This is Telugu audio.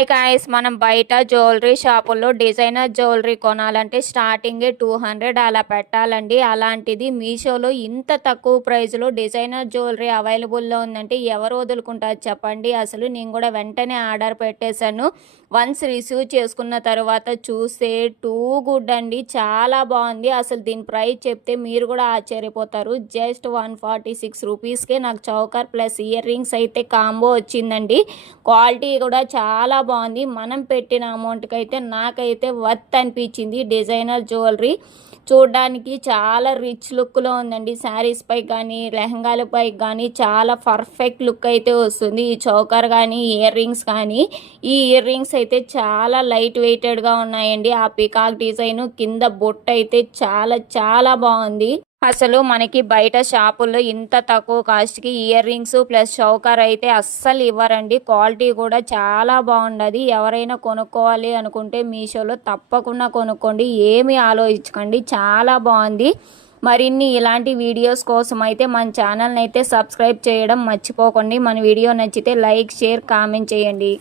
హాయ్ గాయ్స్, మనం బయట జ్యువెలరీ షాపుల్లో డిజైనర్ జ్యువెలరీ కొనాలంటే స్టార్టింగే 200 అలా పెట్టాలండి. అలాంటిది మీషోలో ఇంత తక్కువ ప్రైస్లో డిజైనర్ జ్యువెలరీ అవైలబుల్లో ఉందంటే ఎవరు వదులుకుంటారు చెప్పండి. అసలు నేను కూడా వెంటనే ఆర్డర్ పెట్టేశాను. వన్స్ రిసీవ్ చేసుకున్న తర్వాత చూస్తే టూ గుడ్ అండి, చాలా బాగుంది. అసలు దీని ప్రైస్ చెప్తే మీరు కూడా ఆశ్చర్యపోతారు. జస్ట్ 146 రూపీస్కే నాకు చౌకర్ ప్లస్ ఇయర్ రింగ్స్ అయితే కాంబో వచ్చిందండి. క్వాలిటీ కూడా చాలా బాగుంది. మనం పెట్టిన అమౌంట్కి అయితే నాకైతే వర్త్ అనిపించింది. డిజైనర్ జ్యువెలరీ చూడడానికి చాలా రిచ్ లుక్లో ఉందండి. శారీస్ పై కానీ లెహంగాలపై కానీ చాలా పర్ఫెక్ట్ లుక్ అయితే వస్తుంది. ఈ చౌకర్ కానీ ఇయర్ రింగ్స్ కానీ, ఈ ఇయర్ రింగ్స్ అయితే చాలా లైట్ వెయిటెడ్గా ఉన్నాయండి. ఆ పికాక్ డిజైన్ కింద బొట్టు అయితే చాలా చాలా బాగుంది. అసలు మనకి బయట షాపుల్లో ఇంత తక్కువ కాస్ట్కి ఇయర్ రింగ్స్ ప్లస్ చౌకర్ అయితే అస్సలు ఇవ్వరండి. క్వాలిటీ కూడా చాలా బాగుండదు. ఎవరైనా కొనుక్కోవాలి అనుకుంటే మీషోలో తప్పకుండా కొనుక్కోండి, ఏమీ ఆలోచించకండి, చాలా బాగుంది. మరిన్ని ఇలాంటి వీడియోస్ కోసం అయితే మన ఛానల్ని అయితే సబ్స్క్రైబ్ చేయడం మర్చిపోకండి. మన వీడియో నచ్చితే లైక్, షేర్, కామెంట్ చేయండి.